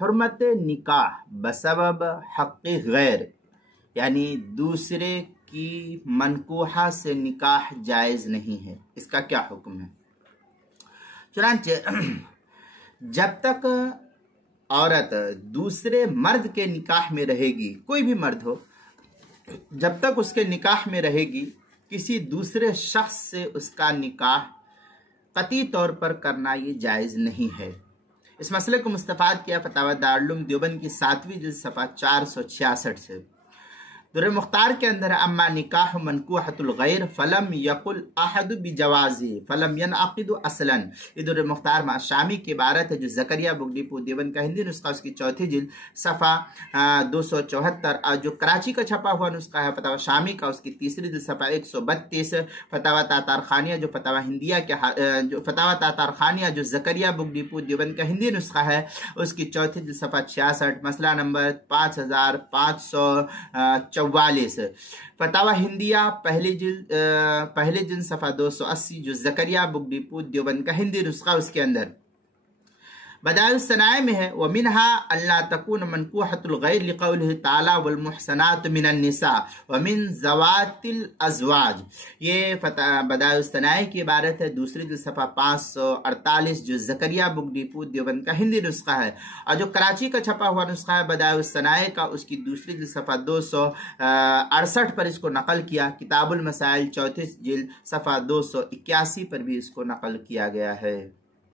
حرمت نکاح بسبب حق غیر، یعنی دوسرے کی منکوحہ سے نکاح جائز نہیں ہے، اس کا کیا حکم ہے؟ چنانچہ جب تک عورت دوسرے مرد کے نکاح میں رہے گی، کوئی بھی مرد ہو، جب تک اس کے نکاح میں رہے گی، کسی دوسرے شخص سے اس کا نکاح قطعی طور پر کرنا یہ جائز نہیں ہے۔ اس مسئلے کو مستفاد کیا فتاوی دارالعلوم دیوبند کی 7ویں جلد صفحہ 466 سے۔ در مختار کے اندر اما نکاح منکوحۃ الغیر فلم یقل احد بجوازی فلم ینعقد اصلا، یہ در مختار شامی کی عبارت ہے جو زکریا بک ڈپو دیوبند کا ہندی نسخہ اس کی 4 جلد صفحہ 274، جو کراچی کا چھپا ہوا نسخہ ہے فتاوی شامی کا اس کی 3 جلد صفحہ 132، فتاوی تاتار خانیہ جو فتاوی ہندیہ کے جو فتاوی تاتار خانیہ جو زکریا بک ڈپو دیوبند کا ہندی نسخہ ہے اس کی 4 جلد صفحہ 66، مسئلہ نمبر 5544، فتاوی ہندیہ پہلی جلد صفحہ 280 جو زکریا بک ڈپو دیوبند کا ہندی نسخہ اس کے اندر بدائع الصنائع میں ہے، وَمِنْهَا أَلَّا تَكُونَ مَنْكُوحَةُ الْغَيْرِ لِقَوْلِهِ تَعَالَى وَالْمُحْصَنَاتُ مِنَ النِّسَاءِ وَمِنْ ذَوَاتِ الْأَزْوَاجِ، یہ بدائع الصنائع کی عبارت ہے، دوسری جلد صفحہ 548 جو زکریا بک ڈپو دیوبند کا ہندی نسخہ ہے، اور جو کراچی کا چھپا ہوا نسخہ ہے بدائع الصنائع کا اس کی دوسری جلد صفحہ 268 پر اس کو نقل کیا۔ کتاب المسائل 34 جلد صفحہ 281 پر بھی اس کو نقل کیا گیا ہے۔